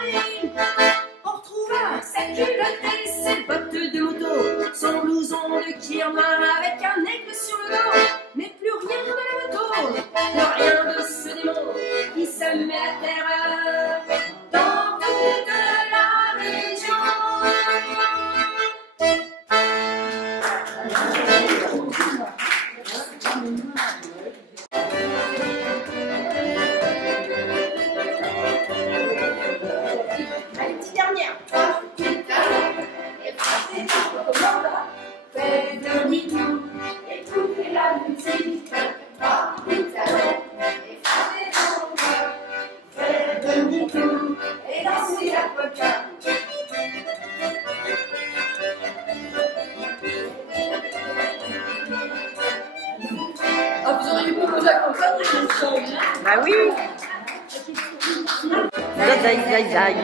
farine. On retrouva sa culotte et ses bottes de moto, son blouson de cuir noir avec un aigle sur le dos. Mais plus rien de la moto, plus rien de ce démon qui se met à terre dans toute la région. Allez, petite dernière. Faites demi-tour, écoutez la musique. Faites demi-tour et dansez la polka. Ah, vous auriez pu vous accompagner comme ça. Bah oui. Zai, zai, zai.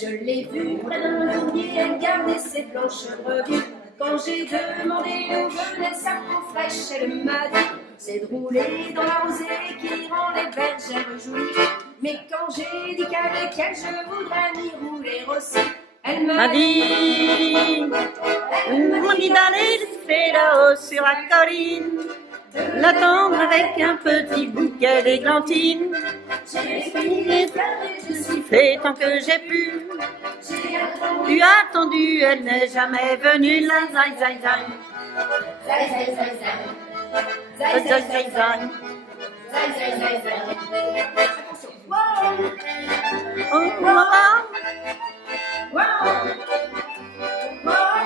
Je l'ai vue près d'un tournier, elle gardait ses blanches brebis. Quand j'ai demandé d'où venait sa peau fraîche, elle m'a dit c'est de rouler dans la rosée qui rend les bergères jolies. Mais quand j'ai dit qu'avec elle je voudrais m'y rouler aussi, elle m'a dit d'aller rester là-haut sur la colline, L'attendre avec un petit bouquet d'églantines. j'ai pris les fleurs et je suis Sifflé tant que j'ai pu. j'ai Attendu, elle n'est jamais venue. La zai, zai, zai. zai zai zai zai Zai, zai, zai, zai. zai zai zai zai. Attention. Wow. Oh, voilà. Wow. Wow.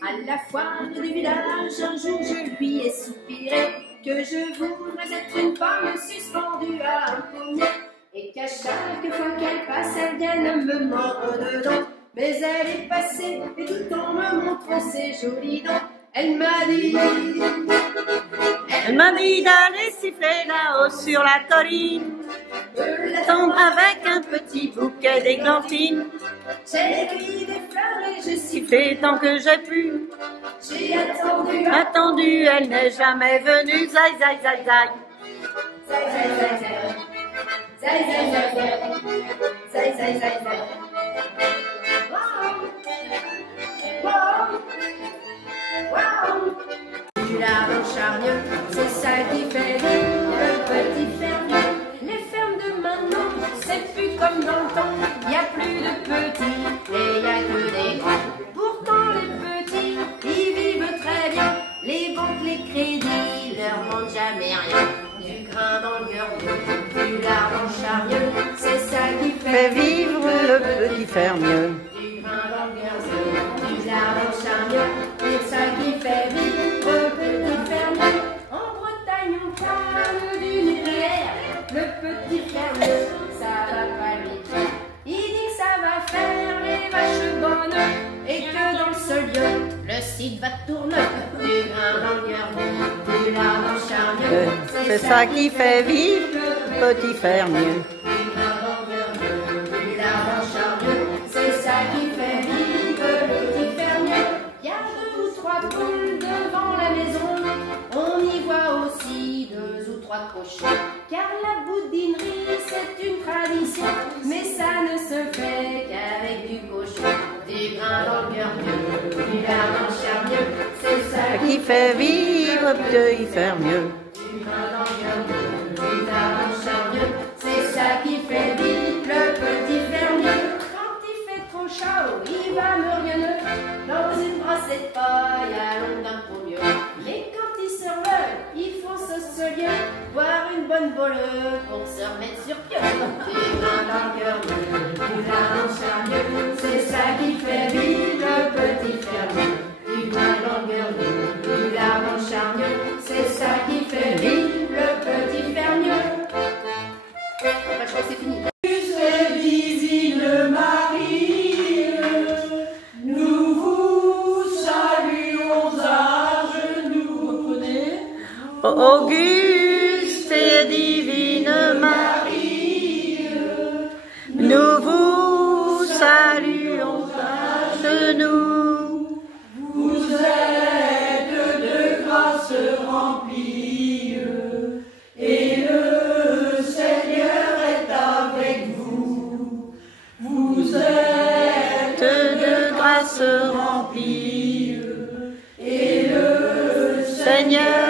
À la foire du village, un jour je lui ai soupiré que je voudrais être une pomme suspendue à un pommier et qu'à chaque fois qu'elle passe, elle vienne me mordre dedans. Mais elle est passée et tout en me montrant ses jolies dents, elle m'a dit d'aller siffler là-haut sur la colline. L'attendre avec un petit bouquet d'églantines. J'ai cueilli des fleurs et je suis Sifflé tant que j'ai pu. j'ai attendu Attendu, elle n'est jamais venue. Zai, zai, zai, zai. zai zai zai zai zai zai zai zai zai zai zai. Wow. Wow. Wow. Du lardon charnieux, c'est ça qui fait vivre le petit fermier. Les fermes de maintenant, c'est plus comme dans le temps. Il n'y a plus de petits et il n'y a que des grands. Pourtant les petits, ils vivent très bien. Les banques, les crédits, leur rendent jamais rien. Du grain dans le gueule, du lardon charnieux, c'est ça qui Fait vivre le petit fermieux. du grain dans le gueule, du lardon charnieux, c'est ça qui fait vivre le petit fermieux. En Bretagne, on parle d'une rivière, le petit fermieux, ça va pas lui faire. Il dit que ça va faire les vaches bonnes et que dans ce lieu, le site va tourner. Du grain dans le gueule, du lardon charnieux, C'est ça qui fait vivre le petit fermieux. du grain dans le gueule, du lardon charnieux, c'est ça qui fait vivre le petit fermieux. Il y a 2 ou 3 poules devant la maison, on y voit aussi 2 ou 3 cochons. Car la boudinerie c'est une tradition, mais ça ne se fait qu'avec du cochon. Du grain dans le gueule, du lardon charnieux, c'est ça Qui fait vivre le petit fermieux. du grain dans le gueule, du lardon charnieux, c'est ça qui fait vivre le petit fermieux. Quand il fait trop chaud, il va murgueneux dans une brassée de paille à l'ombre d'un pommier. Mais quand il se relève, il faut se lieu, boire une bonne bolle pour se remettre sur pied. Du grain dans le gueule, du lardon charnieux, c'est ça qui fait vivre le petit fermieux. Du grain dans le gueule, du lardon charnieux, c'est ça qui fait vivre le petit fermieux. Je crois que c'est fini. Visible Marie, nous vous saluons à genoux. Auguste et divine Marie, vous êtes de grâce remplie, et le Seigneur